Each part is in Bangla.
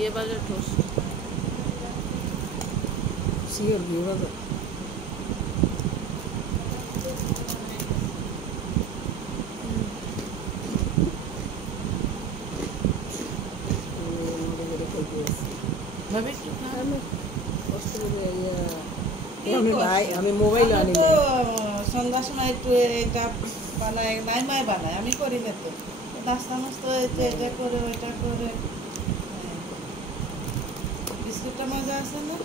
ये बाजार टोस्ट শিওর বিয়ে বাজার भाभी আমি মোবাইল আনি তো সন্ধ্যার সময় একটু এটা বানায় নাই বানায় আমি করি না তো নাস্তা মাস্তা এটা করে ওইটা করে বিস্কুটটা মজা আছে না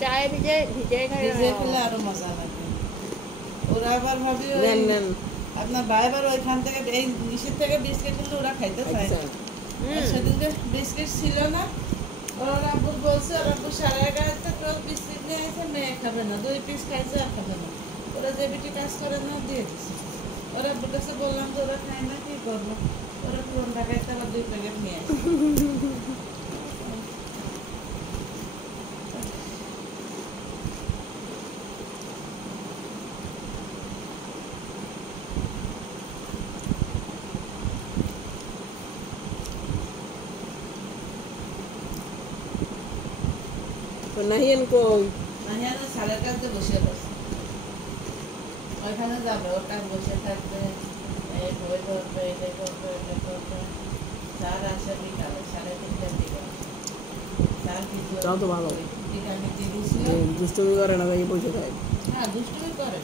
चाय ভিজে খাই ভিজে খেলে আরো মজা লাগে ওরা আবার ভাবি আপনার ভাইবার ওইখান থেকে এই নিচের থেকে বিস্কিট কিন্তু ওরা খাইতে চায় না সেদিনকে বিস্কিট ছিল না ওরা আব্বু বলছে ওরা আব্বু 11:30 কেউ বিস্কিট নিয়ে এসে মেয়ে খাবে না 2 পিস খাইছে আর খাবে না ওরা যে বেটি কাজ করে না দিয়ে দিচ্ছে ওরা আব্বুর কাছে বললাম তো ওরা খায় না কি করবো ওরা পুরন ঢাকায় আবার 2 প্যাকেট নিয়ে আসে নাহিয়ান কই নাহিয়ানা সালের কাছে বসে আছে ওইখানে যাবে ওটা বসে থাকবে এই বই ধরবে এটা করবে এটা করবে স্যার আসে বিকালে 3:30টার দিকে স্যার কিছু তাও তো ভালো বিকালে দিয়েছিল দুষ্টুমি করে না ভাই বসে থাকে হ্যাঁ দুষ্টুমি করে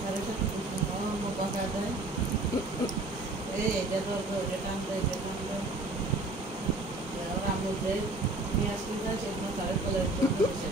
স্যারের সাথে দুষ্টুমি বকা দেয় এটা করবে ওটা টানবে এটা টানবে ওরা বলবে নিয়ে আসলে সেগুলো স্যারের কলের জন্য বসে